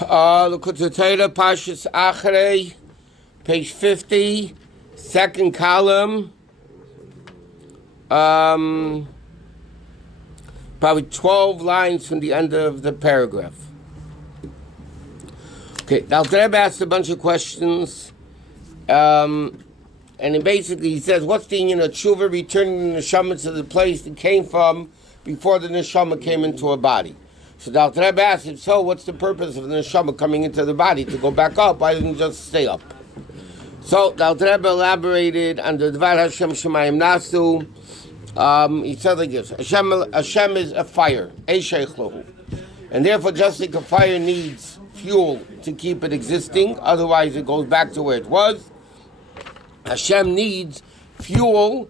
Likkutei, Parshat Acharei, page 50, second column. Probably 12 lines from the end of the paragraph. Okay, now Rabbi asked a bunch of questions, and basically he says, what's the tshuva, returning the neshama to the place it came from before the neshama came into a body? So the Rabbi asked him, so what's the purpose of the neshama coming into the body? To go back up? Why doesn't it just stay up? So the Rabbi elaborated on the Dvar Hashem Shemayim Nasu. He said like this: Hashem is a fire, and therefore, just like a fire needs fuel to keep it existing, otherwise it goes back to where it was. Hashem needs fuel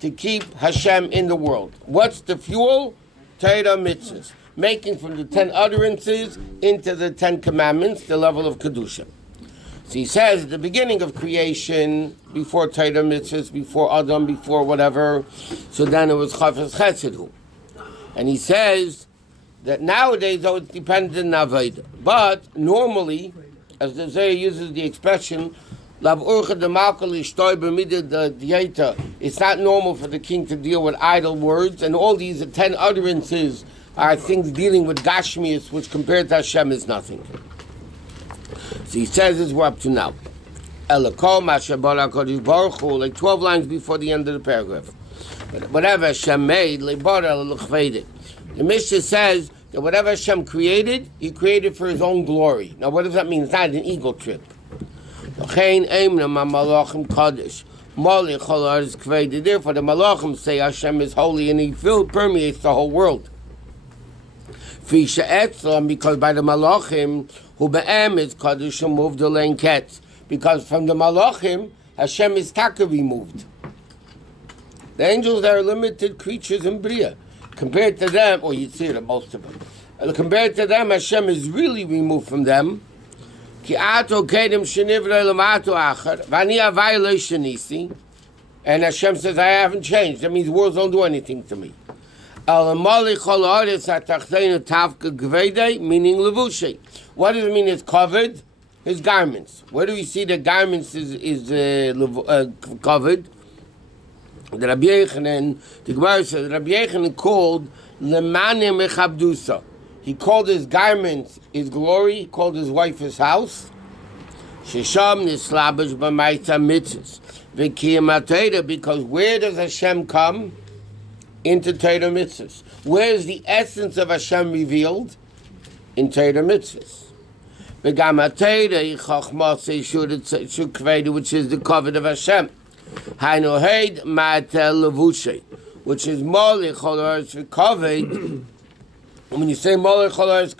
to keep Hashem in the world. What's the fuel? Torah mitzvahs, making from the 10 utterances into the 10 commandments, the level of kedusha. So he says at the beginning of creation, before Torah mitzvahs, before Adam, before whatever, so then it was chafetz chesed. And he says that nowadays, though, it's dependent on avodah. But normally, as the Zohar uses the expression, it's not normal for the king to deal with idle words, and all these 10 utterances are things dealing with gashmius, which compared to Hashem is nothing. So he says this, we're up to now. Like 12 lines before the end of the paragraph. Whatever Hashem made, the Mishnah says that whatever Hashem created, He created for His own glory. Now what does that mean? It's not an ego trip. Therefore the Malachim say Hashem is holy and He permeates the whole world. Because by the Malachim, who be'em is Kaddish moved the lane cats. Because from the Malachim, Hashem is taka removed. The angels are limited creatures in Bria. Compared to them, or you see it, most of them. Compared to them, Hashem is really removed from them. And Hashem says, I haven't changed. That means worlds don't do anything to me. Meaning levushei. What does it mean it's covered? His garments. Where do we see the garments is covered? The Rabbi Yochanan, the Gemara says, Rabbi Yochanan called Lemanim Mechabdusa. He called his garments his glory. He called his wife his house. Shesham nislabash b'maita mitzvahs v'kiyam Torah. Because where does Hashem come? Into Torah mitzvahs. Where is the essence of Hashem revealed? In Torah mitzvahs. V'gam Torah chachma shukveda, which is the covet of Hashem. Hainohed matel levushay, which is molech cholaris v'koved. When you say molech cholaris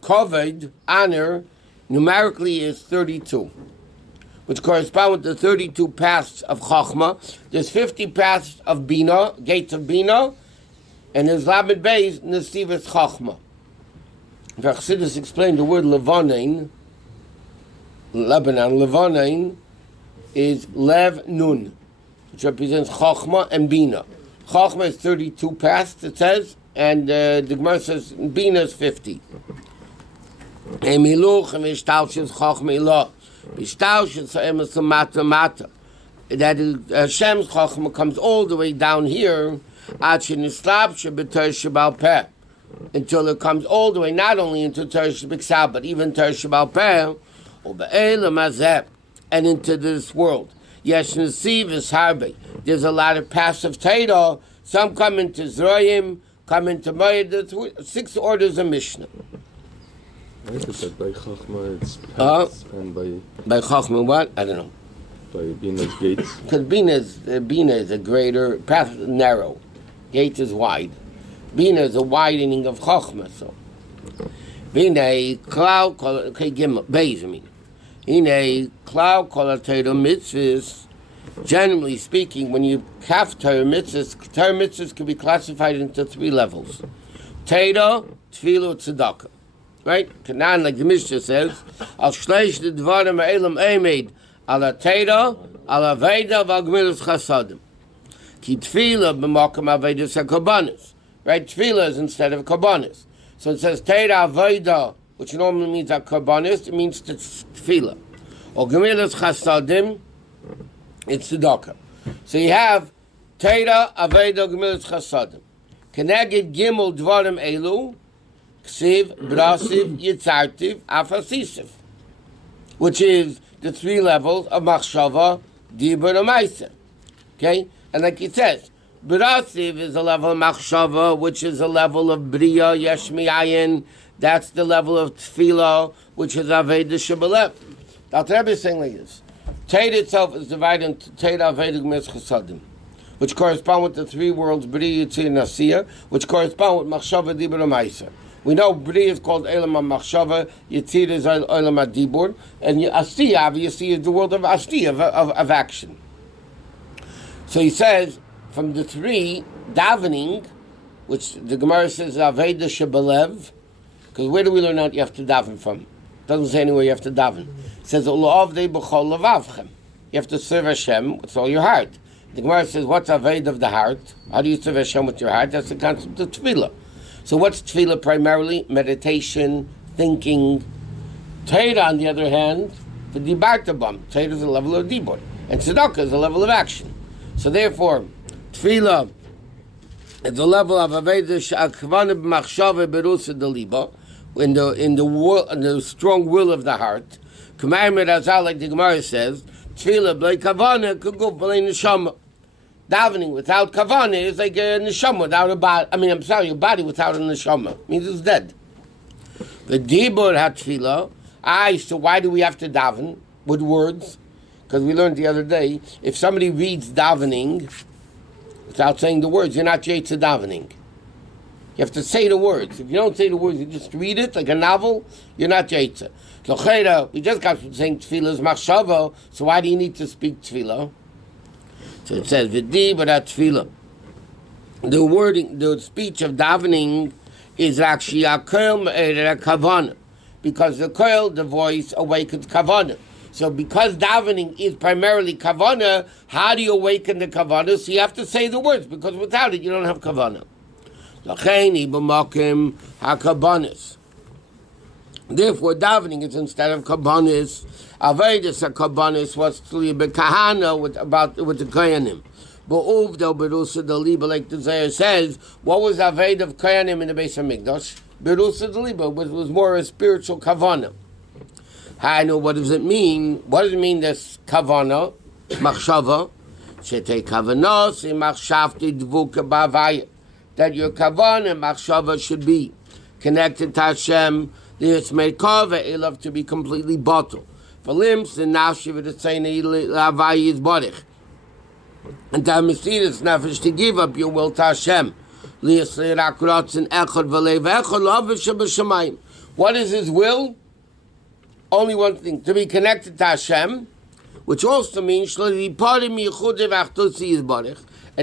koved, honor, numerically is 32, which correspond with the 32 paths of Chachma. There's 50 paths of Bina, gates of Bina, and there's Lamed Beis, Nesivas Chachma. If Chassidus explained the word Levanein, Levanein is Lev Nun, which represents Chachma and Bina. Chachma is 32 paths, it says, and the Gemara says Bina is 50. Emiluch and Vishtalshis Chachma Ilah. Vishtalshis Mata Mata. That is, Hashem's Chachma comes all the way down here until it comes all the way not only into Torah Shabbat, but even Torah Shabbat and into this world. Yes, Nesiv is Harbe. There's a lot of passive Torah. Some come into Zroyim, come into Mayad. 6 orders of Mishnah. I think that by Chachma it's paths, and by Chachma what? I don't know. By Bina's gates. Because Bina is a greater path, narrow. Gate is wide. Bina is a widening of Chachma. So Bina a cloud Gimel Beis. I mean, in a cloud called Torah mitzvahs. Generally speaking, when you have Torah mitzvahs can be classified into 3 levels: Torah, Tefillah, Tzedakah. Right? Kanan, like the Mishnah says, Al Shleish the Dvarim Ha'elam Eimed Ala Torah, Ala Veda, Val Gemilas Chasadim. Ki Tefillah b'makam Avedas HaKabanis. Right? Tefillah is instead of Kabanis. So it says Torah Veda which normally means a karbanis, it means tefillah. Or gemilas chasadim, it's tzedakah. So you have Torah, Aveda, gemilas chasadim. Keneged gimel dvarim elu, ksiv, brasiv, yitzartiv, afasisiv, which is the three levels of machshava, dibur, and ma'aseh. Okay? And like it says, brasiv is a level of machshava, which is a level of bria, yesh mi'ayin. That's the level of tefillah, which is aveda shebelev. Now, the Rabbi is saying like this. Torah itself is divided into Torah, Aveda, Gemilas Chasadim, which correspond with the three worlds, Bria, Yitzir, and Asiyah, which correspond with Machshava, Dibur, and Ma'aseh. We know Bria is called Elam HaMachshava, Yitzir is Elam HaDibur, and Asiyah, obviously, is the world of Asiyah, of action. So he says, from the three, davening, which the Gemara says, Aveda Shebelev, because where do we learn out you have to daven from? It doesn't say anywhere you have to daven. It says, you have to serve Hashem with all your heart. The Gemara says, what's Aved of the heart? How do you serve Hashem with your heart? That's the concept of tefillah. So what's tefillah primarily? Meditation, thinking. Torah, on the other hand, the dibartabam. Torah is a level of dibur. And tzedakah is a level of action. So therefore, tefillah is the level of Aved she'akvana b'machshava berusa deliba, in the strong will of the heart. Like the Gemara says, tefillah b'lei kavana could go b'lei neshama. Davening without kavana is like a neshama without a body. Your body without a neshama means it's dead. The dibur had tefillah. So why do we have to daven with words? Because we learned the other day, if somebody reads davening without saying the words, you're not yetzer davening. You have to say the words. If you don't say the words, you just read it like a novel, you're not yetzer. So we just got from saying tefillah is machshava, so why do you need to speak tefillah? So it says, v'di b'rat tefillah. The wording, the speech of davening is actually a koil me'er kavana, because the koil, the voice, awakens kavana. So because davening is primarily kavana, how do you awaken the kavana? So you have to say the words, because without it, you don't have kavana. Therefore, davening is instead of kabbanis. Avedis a kabbanis was to be kahana with the koyanim. But uvdo berusa deliba, like the Zohar says, what was aved of koyanim in the base of Mikdash? Berusa deliba was more a spiritual kavana. I know, what does it mean? What does it mean? This kavana, machshava, shete kavanos machshavti dvuka bavaya, that your kavana machshava should be connected to Hashem. This may cover love to be completely bottled. For limbs and nafshi with the same lavai is borich. And to Mesiras nefesh to give up your will to Hashem. What is His will? Only one thing, to be connected to Hashem, which also means and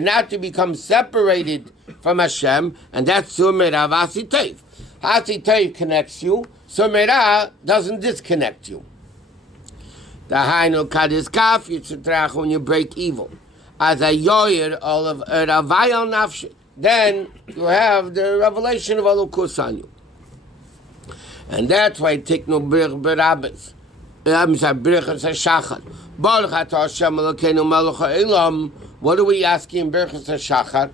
not to become separated from Hashem, and that's Sumerah Vasitev. Hasitev connects you, Sumerah doesn't disconnect you. The Hainu Kadis Kaf, Yitzitrach, when you break evil. As a yoyer, all of Ravayal Nafshit, then you have the revelation of Elokus on you. And that's why take no brich berabbis. Brichas HaShachar. Baruch atah Hashem Elokeinu melech ha'olam. What are we asking in Brichas HaShachar?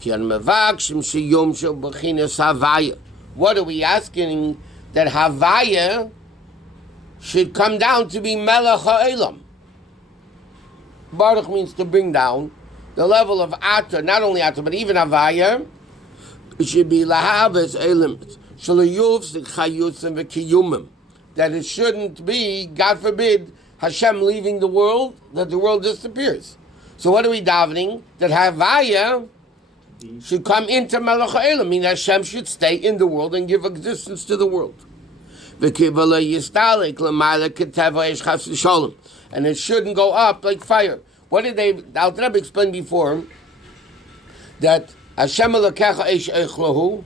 Ki an mevakshim sheyom shel bechinas havaya. What are we asking? That havaya should come down to be melech ha'olam. Baruch means to bring down the level of atah, not only atah, but even havaya. It should be lahavas elims. That it shouldn't be, God forbid, Hashem leaving the world, that the world disappears. So what are we davening? That Havaya should come into Melech HaOlam, meaning Hashem should stay in the world and give existence to the world. And it shouldn't go up like fire. What did they, Al Rebbe explained before, that Hashem Elokecha Eish Eichlahu.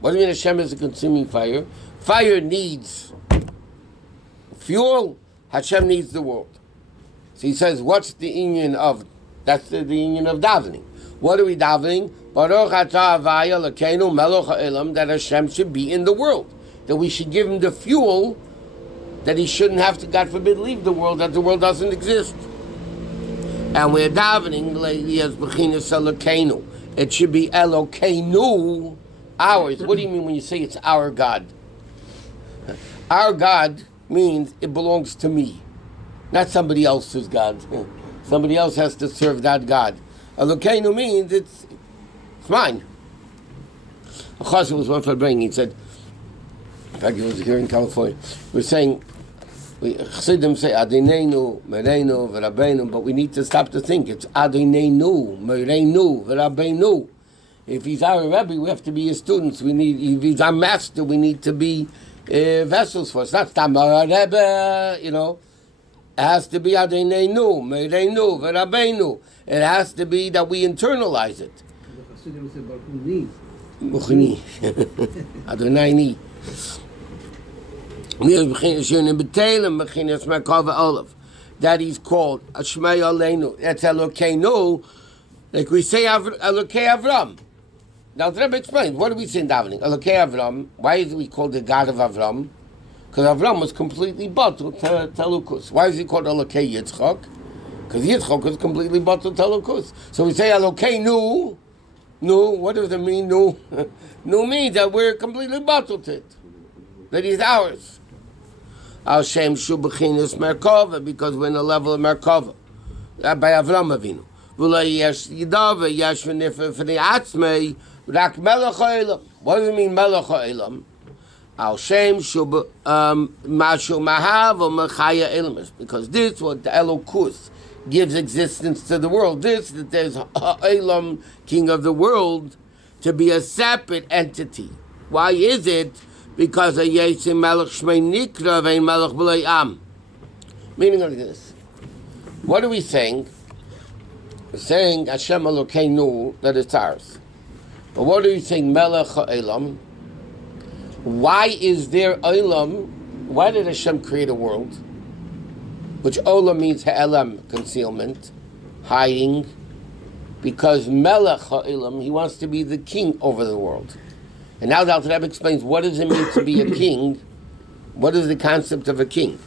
What do you mean Hashem is a consuming fire? Fire needs fuel. Hashem needs the world. So he says, what's the union of? That's the union of davening. What are we davening? Baruch atah Havaya Elokeinu melech ha'olam, that Hashem should be in the world. that we should give him the fuel that he shouldn't have to, God forbid, leave the world, that the world doesn't exist. And we're davening, it should be Elokeinu, ours. What do you mean when you say it's our God? Our God means it belongs to me, not somebody else's God. Somebody else has to serve that God. Elokeinu means it's mine. Of course, it was one for bringing. He said, in fact, he was here in California. We're saying, Chassidim say Adonenu, Mereinu, V'Rabbeinu, but we need to stop to think. It's Adonenu, Mereinu, V'Rabbeinu. If he's our Rabbi, we have to be his students. If he's our master, we need to be vessels for us. Not Tamar Rebbe, It has to be Adonenu, Mereinu, V'Rabbeinu. It has to be that we internalize it. The Chassidim say Baruch Muchni. Adonai. That is called Ashmei Aleinu. That's Elokeinu, like we say Elokei Avram. Now the Rebbe explains, what do we say in davening? Elokei Avram, why is he called the God of Avram? Because Avram was completely bottled to Elokus. Why is he called Elokei Yitzchak? Because Yitzchak was completely bottled to Elokus. So we say Elokeinu. No, what does it mean, no? No means that we're completely bottled to it. That is ours. Al Shem Shubechinas Merkava, because we're in a level of Merkava. By Avram Avinu. V'lo yesh yidava yesh v'nifah v'nei atzmei rak melech ha'olam. What does it mean, melech ha'olam? Al Shem Mashu Mahav or Mechaya Ilmas. Because this, what the Elokus gives existence to the world. This, that there's Ha'olam, king of the world, to be a separate entity. Why is it? Because a Yesim Melech Shmei Nikra Vein Melech B'lei Am. Meaning like this. What are we saying? We're saying Hashem Elokeinu, that it's ours. But what are we saying? Melech Ha'olam. Why is there Olam? Why did Hashem create a world? Which Olam means Ha'elam, concealment, hiding. Because Melech Ha'olam, he wants to be the king over the world. And now the Alter Rebbe explains, what does it mean to be a king? What is the concept of a king?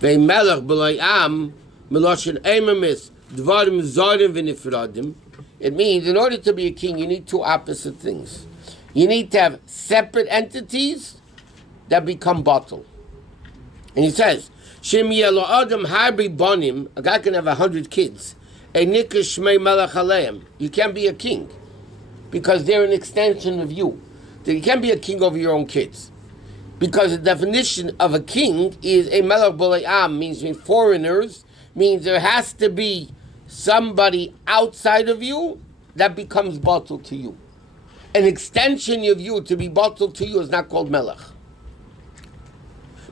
Ve'im melech b'loi am, meloshen eimamis, dvarim zorim v'nifradim. It means, in order to be a king, you need two opposite things. You need to have separate entities that become bottle. And he says, Shem yelo adam harbi bonim, a guy can have 100 kids. A nikash shmei melech aleim. You can't be a king, because they're an extension of you. You can't be a king over your own kids. Because the definition of a king is a melech b'lei am, means foreigners, means there has to be somebody outside of you that becomes bottled to you. An extension of you to be bottled to you is not called melech.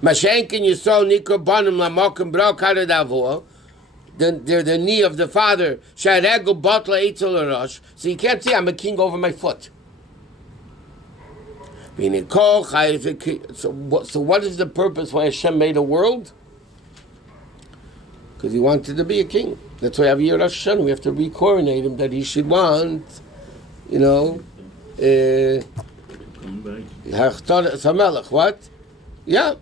Mashenkin Yisrael Nikra Banim Lamokim Bro Karadavor. They're the knee of the father. Sharego Botla Eitzel Rosh. So you can't say I'm a king over my foot. So what is the purpose why Hashem made a world? Because he wanted to be a king. That's why every year Rosh Hashanah we have to recoronate him that he should want, come back. What? Yeah.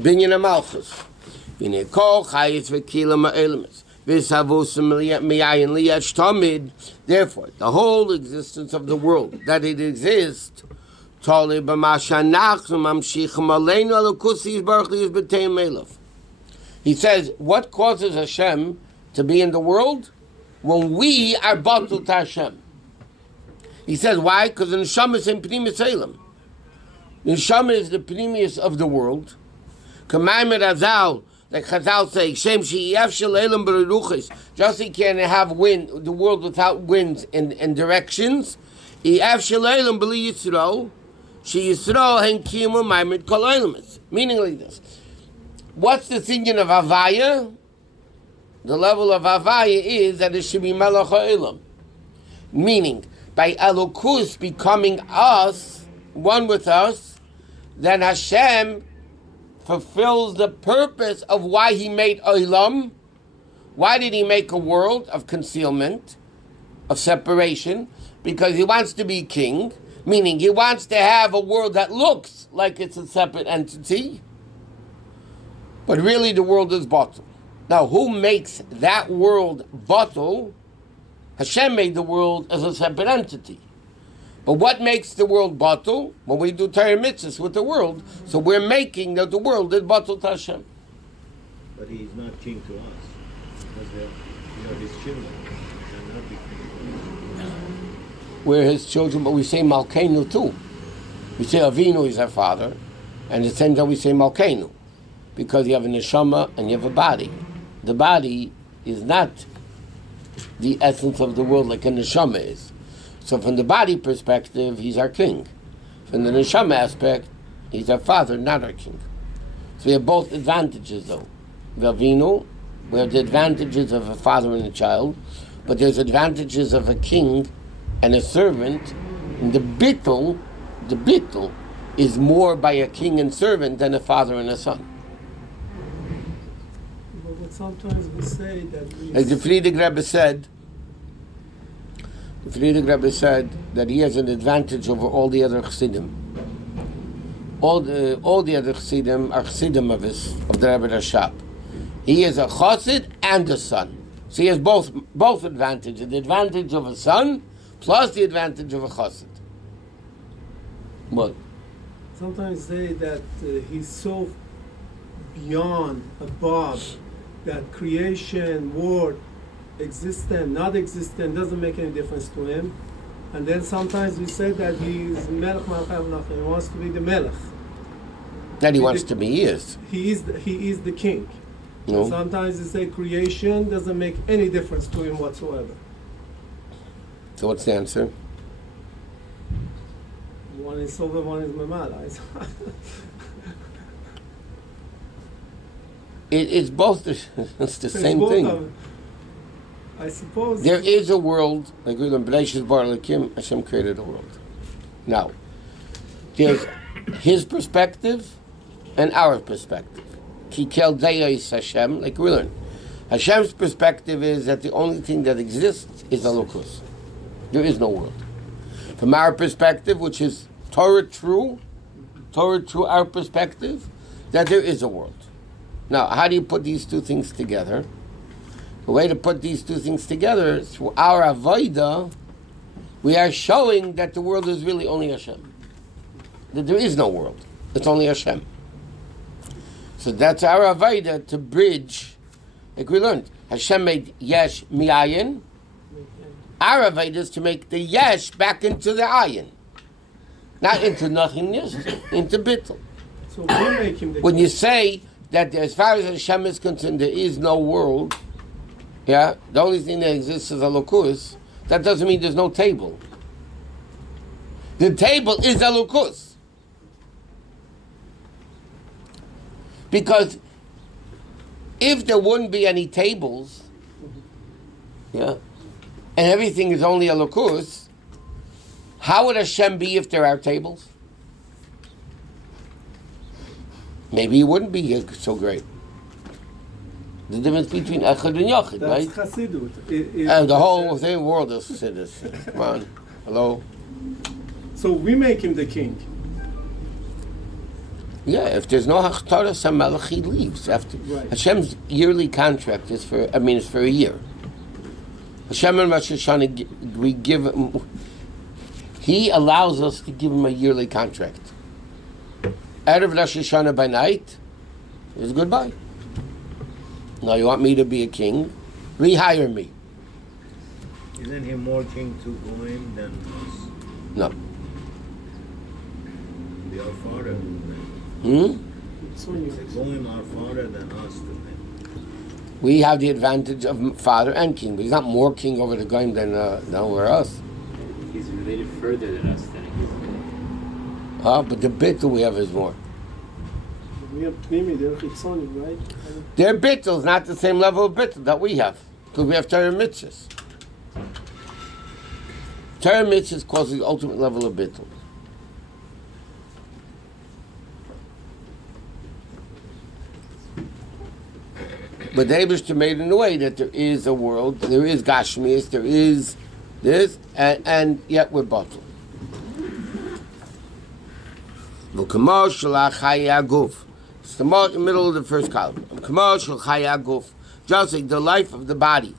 Binyan HaMalchus. Therefore, the whole existence of the world, that it exists, he says, what causes Hashem to be in the world? When we are bottled to Hashem. He says, why? Because the Neshama is in Pnimis Elam. The Neshama is the Pnimis of the world. Like Chazal say, Shem she'iyaf shel just he can't have wind, the world without winds and directions. Iyaf shel elam b'li Yisrael, she Yisrael hen kimu ma'amid kol olamis. Meaning like this. What's the thinking of Havaya? The level of Havaya is that it should be Melech HaOlam. Meaning, by Elokus becoming us, one with us, then Hashem fulfills the purpose of why he made Olam. Why did he make a world of concealment, of separation? Because he wants to be king. Meaning he wants to have a world that looks like it's a separate entity, but really the world is batul. Now, who makes that world batul? Hashem made the world as a separate entity. But what makes the world batul? When we do Torah mitzvahs with the world, so we're making that the world is batul to Hashem. But he is not king to us, because we are his children. He cannot be king to us. We're his children, but we say Malkeinu too. We say Avinu is our father, and at the same time we say Malkeinu, because you have a neshama and you have a body. The body is not the essence of the world like a neshama is. So from the body perspective, he's our king. From the neshama aspect, he's our father, not our king. So we have both advantages though. Avinu, we have the advantages of a father and a child, but there's advantages of a king and a servant. And the bittul is more by a king and servant than a father and a son. But sometimes we say that we... As the Friedrich Rebbe said, that he has an advantage over all the other chassidim. All the other chassidim are chassidim of the Rebbe Rashab. He is a chassid and a son. So he has both advantages. The advantage of a son plus the advantage of a chassid. What? Sometimes say that he's so beyond, above, that creation, world, existent, not existent, doesn't make any difference to him. And then sometimes we say that he's Melech Malcham Nachem, he wants to be the Melech. That he wants to be, he is. He is the king. No. And sometimes we say creation doesn't make any difference to him whatsoever. So what's the answer? One is over, one is Mamala. It's both. It's the same both thing. of it. I suppose There is a world, like we learn, Bereshit Bar Elokim, Hashem created a world. Now, there's his perspective and our perspective. Kikel Deyos Hashem, like we learn. Hashem's perspective is that the only thing that exists is Elokus. There is no world. From our perspective, which is Torah true, our perspective, that there is a world. Now, how do you put these two things together? The way to put these two things together is through our avodah, we are showing that the world is really only Hashem. That there is no world. It's only Hashem. So that's our avodah to bridge, like we learned. Hashem made yesh mi'ayin. Our avodah is to make the yesh back into the ayin. Not into nothingness, into bittul. so. We make him the When king. you say that as far as Hashem is concerned, there is no world, yeah, the only thing that exists is a lokus, that doesn't mean there's no table. The table is a lokus. Because if there wouldn't be any tables, yeah, and everything is only a lokus, how would Hashem be if there are tables? Maybe he wouldn't be so great. The difference between Echad and Yachid, right? That's Chassidut. The whole thing world is Chassidus. Come on. Hello? So we make him the king. Yeah, if there's no Hachtarah Samelech, he leaves. After Right. Hashem's yearly contract is for a year. Hashem and Rosh Hashanah, we give him, he allows us to give him a yearly contract. Out of Rosh Hashanah by night is goodbye. Now you want me to be a king? Rehire me. Isn't he more king to Goyim than us? No. They are father. So you- Goyim are father than us to him. We have the advantage of father and king, but he's not more king over the Goyim than over us. He's related further than us than he is. But the bittul we have is more. We have Pnimi, they're Chitzoni, right? Their bittul is not the same level of bittul that we have, because we have Torah mitzvahs. Torah mitzvahs causes the ultimate level of bittul. But the Eibishter made in a way that there is a world, there is Gashmias, there is this, and yet we're bottled. It's the middle of the first column. Just like the life of the body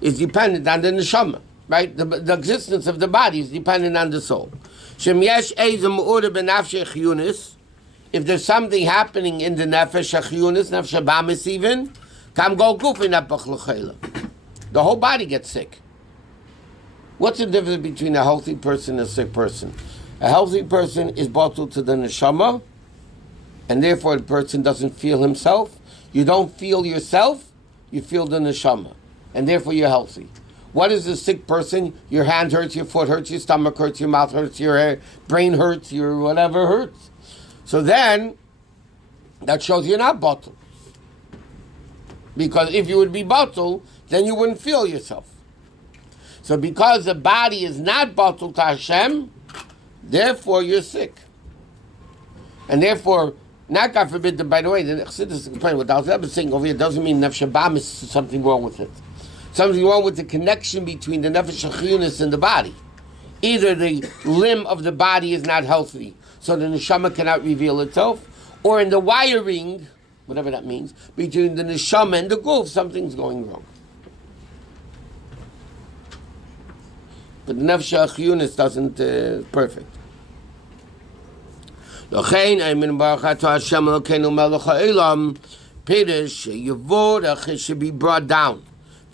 is dependent on the neshama, right? The existence of the body is dependent on the soul. If there's something happening in the nefesh achiyunis, nefesh abamis even, the whole body gets sick. What's the difference between a healthy person and a sick person? A healthy person is bottled to the neshama, and therefore the person doesn't feel himself. You don't feel yourself, you feel the neshama, and therefore you're healthy. What is a sick person? Your hand hurts, your foot hurts, your stomach hurts, your mouth hurts, your brain hurts, your whatever hurts. So then, that shows you're not bottled. Because if you would be bottled, then you wouldn't feel yourself. So because the body is not bottled to Hashem, therefore you're sick. And therefore, not God forbid, by the way, the Chassidus explain what I was saying over here doesn't mean Nefesh Abamis is something wrong with it. Something wrong with the connection between the Nefesh Achiyunis and the body. Either the limb of the body is not healthy, so the neshama cannot reveal itself, or in the wiring, whatever that means, between the neshama and the guf, something's going wrong. But the nefesh achiyunis doesn't perfect. L'chein amin baruch atah Hashem Elokeinu melech ha'olam pirish yevorach should be brought down.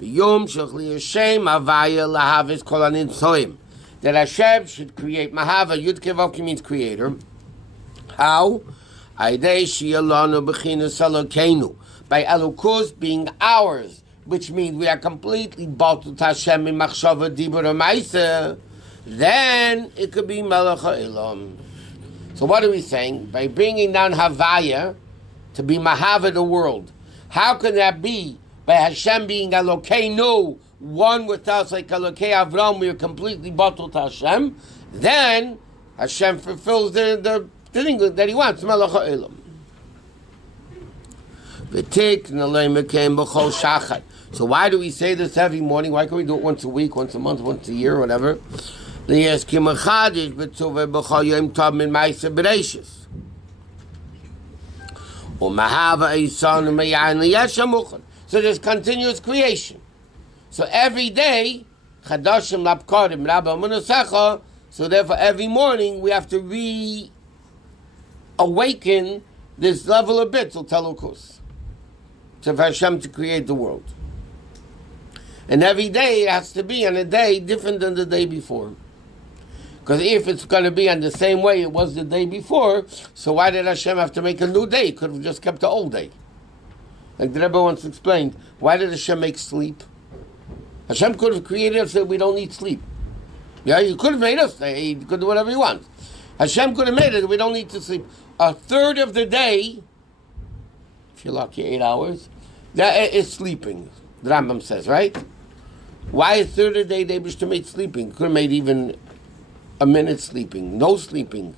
V'yom shechli Hashem havaya lahavis kol hanitzoim. That Hashem should create mahava. Yud Kevavki means creator. How? By Elokus being ours, which means we are completely bottled to Hashem in machshava dibur ma'aseh. Then it could be melech ha'olam. So what are we saying? By bringing down Havaya to be Mahava the world. How can that be? By Hashem being Elokeinu, one with us like Elokei Avram, we are completely bottled to Hashem. Then Hashem fulfills the thing that He wants, Melech HaOlam. So why do we say this every morning? Why can't we do it once a week, once a month, once a year, whatever? So there's continuous creation. So every day, so therefore every morning we have to reawaken this level of bittul telukus, to Hashem to create the world. And every day it has to be on a day different than the day before. Because if it's going to be on the same way it was the day before, so why did Hashem have to make a new day? He could have just kept the old day. Like the Rabbi once explained, why did Hashem make sleep? Hashem could have created us so we don't need sleep. Yeah, He could have made us. He could do whatever He wants. Hashem could have made it we don't need to sleep. A third of the day, if you're lucky, 8 hours, that is sleeping. The Rambam says, right? Why a third of the day they wish to make sleeping? Could have made even a minute sleeping, no sleeping.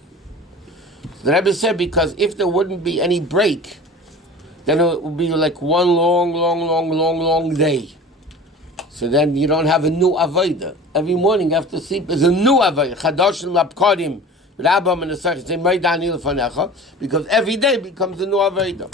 The Rebbe said because if there wouldn't be any break, then it would be like one long day. So then you don't have a new avodah. Every morning after sleep is a new avodah. Chadashim lapkadim, Rabbam and the Sech say, because every day becomes a new avodah.